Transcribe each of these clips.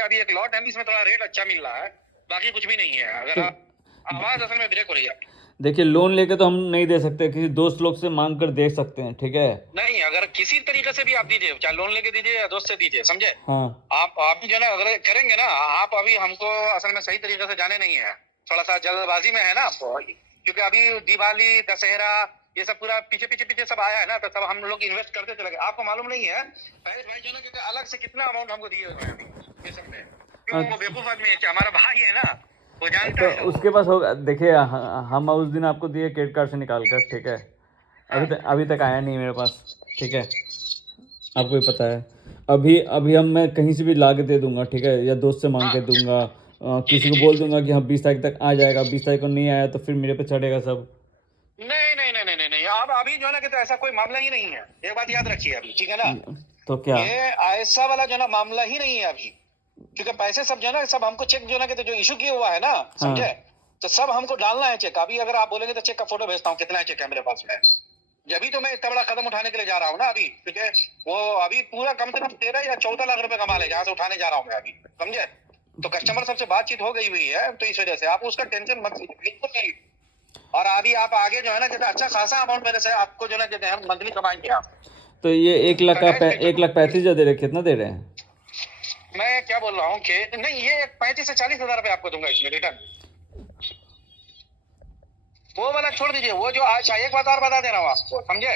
अभी एक लॉट है इसमें थोड़ा रेट अच्छा मिल रहा है, बाकी कुछ भी नहीं है। अगर आवाज असल में ब्रेक हो रही है। देखिए लोन लेके तो हम नहीं दे सकते, किसी दोस्त लोग से मांग कर दे सकते हैं, ठीक है। नहीं, अगर किसी तरीके से भी आप दीजिए, चाहे लोन लेके दीजिए या दोस्त से दीजिए, समझे। हाँ आप जो है ना अगर करेंगे ना, आप अभी हमको असल में सही तरीके से जाने नहीं है, थोड़ा सा जल्दबाजी में है ना आपको, क्योंकि अभी दिवाली दशहरा ये सब पूरा पीछे पीछे पीछे सब आया है ना, तो सब हम लोग इन्वेस्ट करते चले गए। आपको मालूम नहीं है पहले भाई जो ना अलग से कितना अमाउंट हमको दिए हुए हैं अभी ये सब में। क्यों वो बेवकूफ आदमी है क्या, हमारा भाई है ना, वो जानता तो है। उसके पास होगा। देखिए हम उस दिन आपको दिए क्रेडिट कार्ड से निकाल कर, ठीक है। अभी तक आया नहीं मेरे पास, ठीक है। आपको भी पता है। अभी अभी हम मैं कहीं से भी ला के दे दूंगा, ठीक है, या दोस्त से मांग हाँ के दूंगा। जी किसी जी को जी। बोल दूंगा कि हाँ 20 तारीख तक आ जाएगा, 20 तारीख को नहीं आया तो फिर मेरे पे चढ़ेगा सब। नहीं नहीं नहीं नहीं नहीं नहीं, अब अभी जो है ना कि तो ऐसा कोई मामला ही नहीं है, एक बात याद रखिए अभी, ठीक है ना। तो क्या? ये ऐसा वाला जो है ना मामला ही नहीं है अभी, क्योंकि पैसे सब जो है ना सब हमको चेक जो है ना कि तो जो इशू किया हुआ है ना, समझे। हाँ तो सब हमको डालना है चेक। अभी अगर आप बोलेंगे तो चेक का फोटो भेजता हूँ, कितना है चेक है मेरे पास में। जब तो मैं इतना बड़ा कदम उठाने के लिए जा रहा हूँ ना अभी, ठीक है। वो अभी पूरा कम से कम 13 या 14 लाख रुपए कमा ले जहाँ से उठाने जा रहा हूँ मैं अभी, समझे। तो कस्टमर सबसे बातचीत हो गई हुई है, तो इस वजह से आप उसका टेंशन मत लीजिए, बिल्कुल नहीं। और अभी आप आगे जो है ना जैसे अच्छा खासा अमाउंट मेरे से आपको जो है ना कहते हैं मंथली कमाएंगे आप। तो ये 1,35,000 दे रहे, कितना दे रहे हैं? मैं क्या बोल रहा हूँ कि नहीं, ये 35 से 40 हजार रुपए आपको दूंगा इसमें रिटर्न। वो वाला छोड़ दीजिए, वो जो अच्छा एक बात और बता दे रहा हूँ आपको, समझे।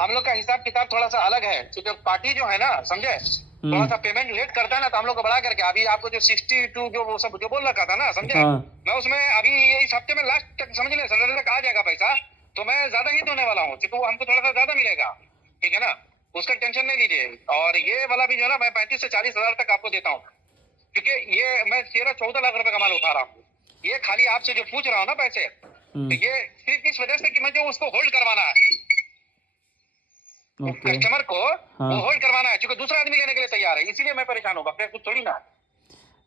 हम लोग का हिसाब किताब थोड़ा सा अलग है, क्योंकि पार्टी जो है ना, समझे, थोड़ा सा पेमेंट लेट करता है ना, तो हम लोग को बढ़ा करके अभी आपको जो 62 जो वो सब जो बोल रखा था ना, समझे। हाँ मैं उसमें अभी ये इस हफ्ते में लास्ट तक समझ ले सैटरडे तक आ जाएगा पैसा, तो मैं ज्यादा ही देने वाला हूँ, क्योंकि वो हमको थोड़ा सा ज्यादा मिलेगा, ठीक है ना। उसका टेंशन नहीं लीजिए। और ये वाला भी जो है ना मैं 35 से 40 हजार तक आपको देता हूँ, क्योंकि ये मैं 13-14 लाख रुपए का माल उठा रहा हूँ। ये खाली आपसे जो पूछ रहा हूँ ना पैसे, तो ये सिर्फ इस वजह से कि मुझे उसको होल्ड करवाना है, ओके। कस्टमर को हाँ वो होल्ड करवाना है, क्योंकि दूसरा आदमी लेने के लिए तैयार है, इसीलिए मैं परेशान हूँ, बाकी कुछ थोड़ी ना।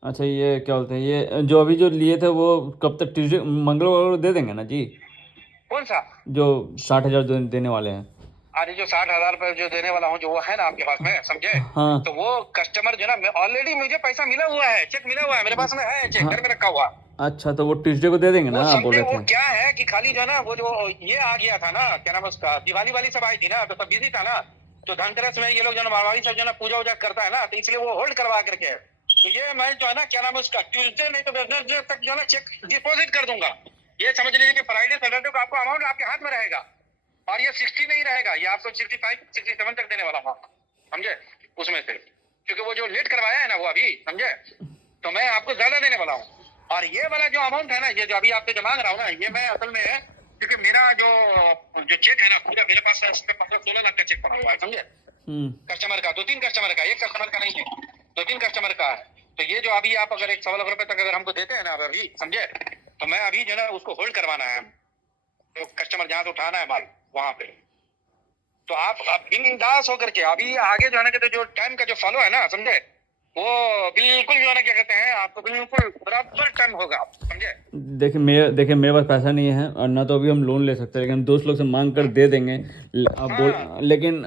अच्छा, ये क्या बोलते हैं, ये जो अभी जो लिए थे वो कब तक, ट्यूजडे मंगलवार को दे देंगे ना जी? कौन सा? जो 60,000 देने वाले हैं। अरे जो 60 हजार रुपए जो देने वाला हूँ, जो वो है ना आपके पास में, समझे। हाँ तो वो कस्टमर जो ना ऑलरेडी मुझे पैसा मिला हुआ है, चेक मिला हुआ है मेरे पास में, है चेक घर में रखा हुआ। अच्छा, तो वो ट्यूसडे को दे देंगे ना, वो आप बोल समझे रहे वो थे। क्या है कि खाली जो है ना वो जो ये आ गया था ना, क्या नाम है उसका, दिवाली वाली सब आई थी ना, तो सब बिजी था ना। तो धनतेरस में ये लोग जो है मारवाड़ी सब जो है ना पूजा वूजा करता है ना, तो इसलिए वो होल्ड करवा करके। तो ये मैं जो है ना क्या नाम है उसका ट्यूसडे नहीं तो वेडनेसडे तक जो है ना चेक डिपॉजिट कर दूंगा। ये समझ लीजिए कि फ्राइडे सैटरडे को आपको अमाउंट आपके हाथ में रहेगा। और ये 60 नहीं रहेगा, ये आपको 65-67 तक देने वाला हूँ, समझे, उसमें से। क्योंकि वो जो लेट करवाया है ना वो अभी, समझे, तो मैं आपको ज्यादा देने वाला हूँ। और ये वाला जो अमाउंट है ना, ये जो अभी आपसे जो मांग रहा हूँ ना, ये मैं असल में, क्योंकि मेरा जो जो चेक है ना पूरा मेरे पास 15-16 लाख का चेक पड़ा हुआ है, समझे। कस्टमर का 2-3 कस्टमर का, एक कस्टमर का नहीं है, 2-3 कस्टमर का है। तो ये जो अभी आप अगर 1 सवा लाख रुपए तक अगर हमको देते हैं ना अभी, समझे, तो मैं अभी जो है ना उसको होल्ड करवाना है, तो कस्टमर जहाँ से उठाना है माल वहां पे। तो आप बिंदास होकर के अभी आगे जो है ना कि जो टाइम का जो फॉलो है ना, समझे, वो बिल्कुल जो है ना क्या कहते हैं आपको बिल्कुल बराबर टाइम होगा, समझे। देखिए मेरे पास पैसा नहीं है, और ना तो अभी हम लोन ले सकते हैं, लेकिन दोस्त लोग से मांग कर दे देंगे। अब हाँ लेकिन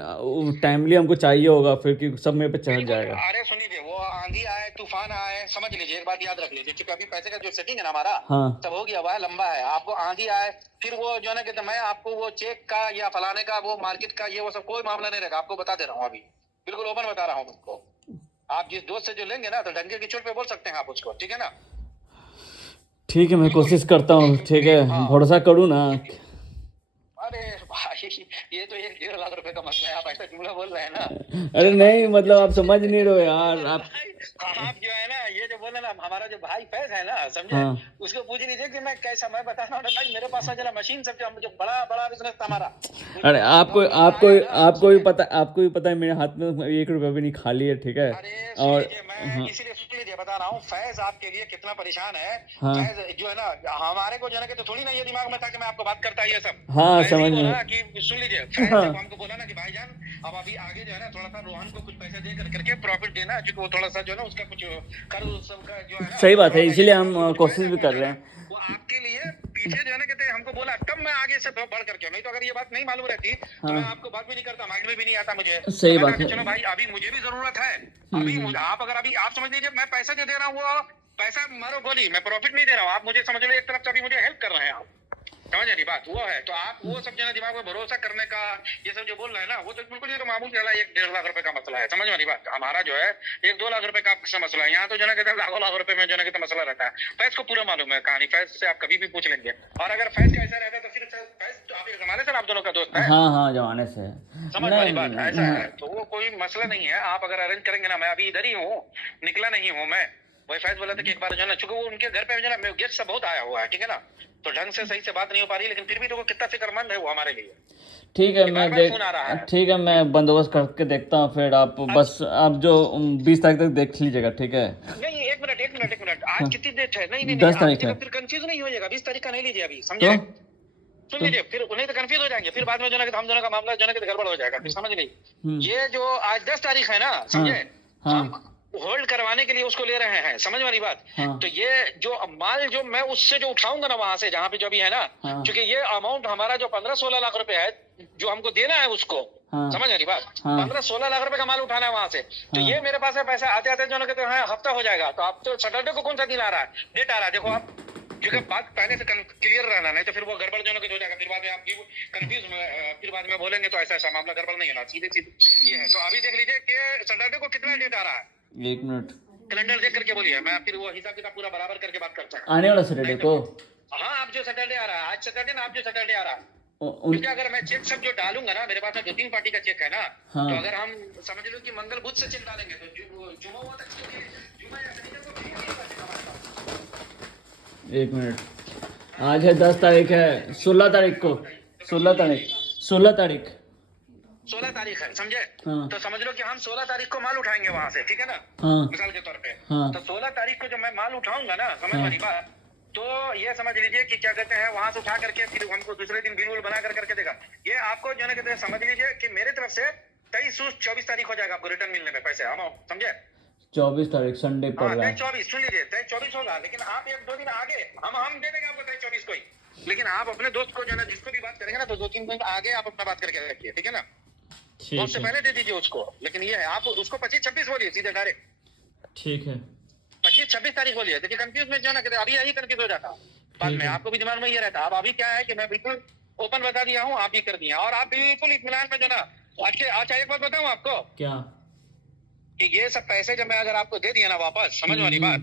टाइमली हमको चाहिए होगा फिर, कि सब मेरे पे चढ़ बिल्कुल। जाएगा। अरे सुन लीजिए, वो आंधी आए तूफान आए, समझ लीजिए, एक बात याद रख लीजिए, क्योंकि अभी पैसे का जो सेटिंग है ना हमारा हाँ सब हो गया हुआ है, लंबा है। आपको आंधी आए फिर वो जो है ना कहते मैं आपको वो चेक का या फलाने का वो मार्केट का ये वो सब कोई मामला नहीं रहेगा, आपको बता दे रहा हूँ अभी, बिल्कुल ओपन बता रहा हूँ उसको। आप जिस दोस्त से जो लेंगे ना, तो डंके की चोट पे बोल सकते हैं आप उसको, ठीक है ना। ठीक है, मैं बिल्कुल। कोशिश करता हूँ, ठीक है। हाँ। भरोसा करूँ ना? अरे भाई, ये तो 1-1.5 लाख रुपए का मसला है, आप ऐसा जुमला बोल रहे हैं ना। अरे नहीं, जल्दबाजी मतलब आप समझ नहीं रहे हो यार अरे आप। भाई, आप जो है ना ये जो बोले ना, हमारा जो भाई फैज है ना, समझे, हाँ उसको पूछ लीजिए कि मैं कैसा, मैं बता रहा हूँ भाई, मेरे पास में जो मशीन सब जो बड़ा बड़ा बिजनेस था हमारा, अरे आपको लॉकडाउन आपको आया है ना, आपको भी समझे। पता, आपको भी पता है मेरे हाथ में 1 रुपया भी नहीं खाली है, ठीक है। अरे सुन और लीजिए, मैं हाँ इसीलिए सुन लीजिए बता रहा हूँ, फैज आपके लिए कितना परेशान है। हाँ फैज जो है ना, हमारे को जो है ना कि तो थोड़ी ना ये दिमाग में था कि मैं आपको बात करता ये सब। हाँ, फैज ही समझ बोला में। कि सुन लीजिए, फैज जब हाँ हमको बोला ना कि भाईजान अब अभी आगे जो है ना थोड़ा सा रोहन को कुछ पैसे दे करके प्रॉफिट देना, क्योंकि वो थोड़ा सा जो है ना उसका कुछ कर्ज सबका जो है ना सही बात है, चढ़ा रहा है, ये इसीलिए सब हम हमको कुछ कोशिश पैसे भी कर रहे पहुंचाना है, हैं। वो आपके लिए पीछे जो है ना कहते हैं हमको बोला, तब मैं आगे से बढ़ करके, नहीं तो अगर ये बात नहीं मालूम रहती तो मैं आपको बात भी नहीं करता, माइंड में भी नहीं आता मुझे। सही तो बात मैंने है। कहा, चलो भाई अभी मुझे भी जरूरत है, अभी आप अगर अभी आप समझ लीजिए मैं पैसा जो दे रहा हूँ वो पैसा मारो गोली, मैं प्रॉफिट नहीं दे रहा हूँ, आप मुझे समझ लो एक तरफ से अभी मुझे हेल्प कर रहे हैं आप, समझ रही बात वो है। तो आप वो सब जो है दिमाग में भरोसा करने का ये सब जो बोल रहे हैं ना, वो तो बिल्कुल ये तो मामूल चला 1-1.5 लाख रुपए का मसला है, समझ में नहीं बात। हमारा जो है 1-2 लाख रुपए का आपका मसला है, यहाँ तो जो है कहते हैं लाखों लाख रुपए में जो है मसला रहता है। फैज को पूरा मालूम है कहानी, फैज से आप कभी भी पूछ लेंगे, और अगर फैज का ऐसा रहता है तो फिर फैज तो आप जमाने से आप दोनों का दोस्त है, हाँ हाँ जमाने से है। समझ वाली बात ऐसा है, तो वो कोई मसला नहीं है। आप अगर अरेंज करेंगे ना, मैं अभी इधर ही हूँ, निकला नहीं हूँ मैं। वही फैज बोला था कि एक बार जो है ना, चूंकि वो उनके घर पे जो है ना गेस्ट सब बहुत आया हुआ है, ठीक है ना, तो ढंग से सही से बात नहीं हो पा रही, लेकिन फिर भी देखो कितना फिक्रमंद है वो हमारे लिए। ठीक है, मैं देख फोन आ रहा है, ठीक है, मैं बंदोबस्त करके देखता हूँ, फिर आप बस आप जो 20 तारीख तक देख लीजिएगा, ठीक है। नहीं एक मिनट, आज कितनी डेट है? नहीं 10 तारीख है। फिर कंफ्यूज नहीं हो जाएगा, 20 तारीख का नहीं लीजिए अभी, समझे? सुन लीजिए, फिर उन्हें तो कंफ्यूज हो जाएंगे, फिर बाद में जो है हम दोनों का मामला जो है गड़बड़ हो जाएगा, फिर समझ नहीं। ये जो आज 10 तारीख है ना, समझे, हम होल्ड करवाने के लिए उसको ले रहे हैं, समझ वाली बात। तो ये जो माल जो मैं उससे जो उठाऊंगा ना वहां से, जहाँ पे जो भी है ना, क्योंकि ये अमाउंट हमारा जो 15-16 लाख रुपए है जो हमको देना है उसको, समझ वाली बात, 15-16 लाख रुपए का माल उठाना है वहां से। तो ये मेरे पास है पैसा, आते आते जो कहते हैं हफ्ता हो जाएगा। तो आप तो सैटरडे को कौन सा दिन आ रहा है, डेट आ रहा है, देखो आप, क्योंकि बात पहले से क्लियर रहना, नहीं तो फिर वो गड़बड़ जो हो जाएगा, फिर बाद में आप कंफ्यूज, फिर बाद में बोलेंगे तो ऐसा ऐसा मामला गड़बड़ नहीं होना, सीधे सीधे ये है। तो अभी देख लीजिए कि सैटरडे को कितना डेट आ रहा है, 1 मिनट कैलेंडर देख करके बोलिए, मैं फिर वो हिसाब किताब पूरा बराबर करके बात करता हूँ। आने वाला सैटरडे को। हाँ, आप जो सैटरडे आ रहा है, आज सैटरडे ना, आप जो सैटरडे आ रहा है, क्योंकि अगर मैं चेक सब जो डालूंगा ना, मेरे पास में 2-3 पार्टी का चेक है ना, तो अगर हम समझ लो कि मंगल बुध से चेक डालेंगे तो जुमा हुआ तक, जुमा या शनिवार को फ्री नहीं होगा हमारे पास। 1 मिनट, आज है 10 तारीख है, 16 तारीख को, 16 तारीख 16 तारीख है, समझे। हाँ। तो समझ लो कि हम 16 तारीख को माल उठाएंगे वहां से, ठीक है ना, मिसाल के तौर पे। तो 16 तारीख को जब मैं माल उठाऊंगा ना, समझ वाली बात, तो ये समझ लीजिए कि क्या कहते हैं, वहां से उठा करके फिर हमको दूसरे दिन बिल बना करके देगा। ये आपको जो है कहते हैं, समझ लीजिए कि मेरे तरफ से 23-24 तारीख हो जाएगा आपको रिटर्न मिलने में पैसे, हम समझे। 24 तारीख संडे पड़ रहा है। 23-24 सुन लीजिए, 23-24 होगा, लेकिन आप 1-2 दिन आगे हम दे देंगे आपको 23-24 को ही, लेकिन आप अपने दोस्त को जो है जिसको भी बात करेंगे ना, तो 2-3 दिन आगे आप अपना बात करके रखिए, ठीक है ना, तो उससे पहले दे दीजिए उसको। लेकिन ये है, आप उसको 25-26 बोलिए सीधे डायरेक्ट, ठीक है, 25-26 तारीख बोलिए। देखिए कंफ्यूज में जो ना, अभी यही कंफ्यूज हो जाता बाद में, आपको भी दिमाग में ये रहता। अब अभी क्या है कि मैं बिल्कुल ओपन बता दिया हूँ, आप भी कर दिया, और आप बिल्कुल इत्मीनान में जो ना, अच्छा एक बात बताऊँ आपको, क्या कि ये सब पैसे जब मैं अगर आपको दे दिया ना वापस, समझ वाली बात,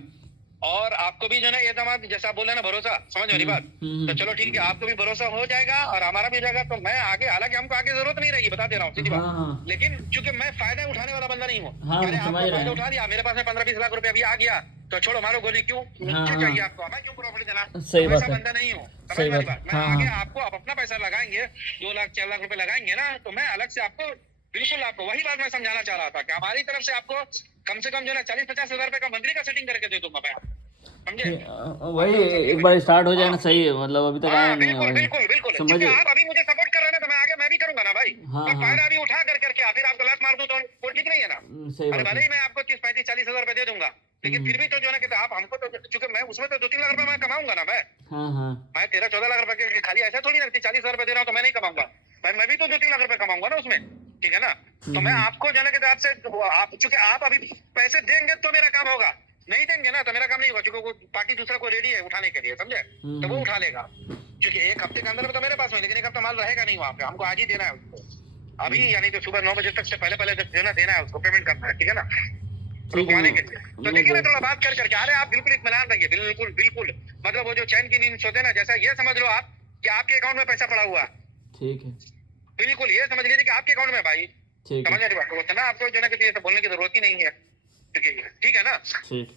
और आपको भी जो है एतमाद, जैसा आप बोले ना भरोसा, समझ वाली बात, तो चलो ठीक है, आपको भी भरोसा हो जाएगा और हमारा भी हो जाएगा। तो मैं आगे, हालांकि हमको आगे जरूरत नहीं रहेगी, बता दे रहा हूँ सीधी बात, लेकिन चूंकि मैं फायदा उठाने वाला बंदा नहीं हूँ, आपको फायदा उठा लिया, मेरे पास में 15-20 लाख रुपए अभी आ गया, तो छोड़ो मारो गोली, क्यों चाहिए आपको, मैं क्यों प्रॉफिट देना, ऐसा बंदा नहीं हूँ, समझ वाली बात। मैं आगे आपको आप अपना पैसा लगाएंगे, 2 लाख 4 लाख रुपए लगाएंगे ना, तो मैं अलग से आपको बिल्कुल, आपको वही बात मैं समझाना चाह रहा था कि हमारी तरफ से आपको कम से कम जो है 40-50 हजार रुपए का मंथली का सेटिंग करके दे दूंगा मैं, समझे। वही एक बार स्टार्ट हो जाए ना, सही है, मतलब अभी तक आया नहीं है। बिल्कुल समझिए, आप अभी मुझे सपोर्ट कर रहे हैं ना, तो मैं आगे मैं भी करूंगा ना भाई। मैं फायदा अभी उठा करके फिर आपको लात मार दूं तो वो ठीक नहीं है ना। अरे भले ही मैं आपको 30-35-40 हजार रुपए दे दूंगा, लेकिन फिर भी तो जो है ना, आप हमको तो, चूंकि मैं उसमें तो 2-3 लाख रुपए मैं कमाऊंगा ना मैं। मैं 13-14 लाख रुपए के खाली ऐसा थोड़ी ना 40 हजार रुपए दे रहा हूँ तो मैं नहीं कमाऊंगा, मैं भी तो 2-3 लाख रुपए कमाऊंगा ना उसमें, ठीक है ना। तो मैं आपको जो है ना आपसे, चूंकि आप अभी पैसे देंगे तो मेरा काम होगा, नहीं देंगे ना तो मेरा काम नहीं होगा, क्योंकि पार्टी दूसरा को रेडी है उठाने के लिए, समझे, तो वो उठा लेगा, क्योंकि 1 हफ्ते के अंदर में तो मेरे पास में, लेकिन 1 हफ्ता माल रहेगा नहीं वहाँ पे, हमको आज ही देना है उसको अभी, यानी कि सुबह 9 बजे तक से पहले देना है उसको, पेमेंट करना है, ठीक है ना, रुकवाने के लिए। तो देखिए ना, थोड़ा बात करके, अरे आप बिल्कुल इत्मीनान रखिए, बिल्कुल मतलब वो जो चैन की नींद सोते ना, जैसा ये समझ लो आप कि आपके अकाउंट में पैसा पड़ा हुआ है, ठीक है, बिल्कुल ये समझ लीजिए कि आपके अकाउंट में भाई, समझ रहे बात, उतना आपको जो है ना बोलने की जरूरत ही नहीं है, ठीक है ना, ठीक।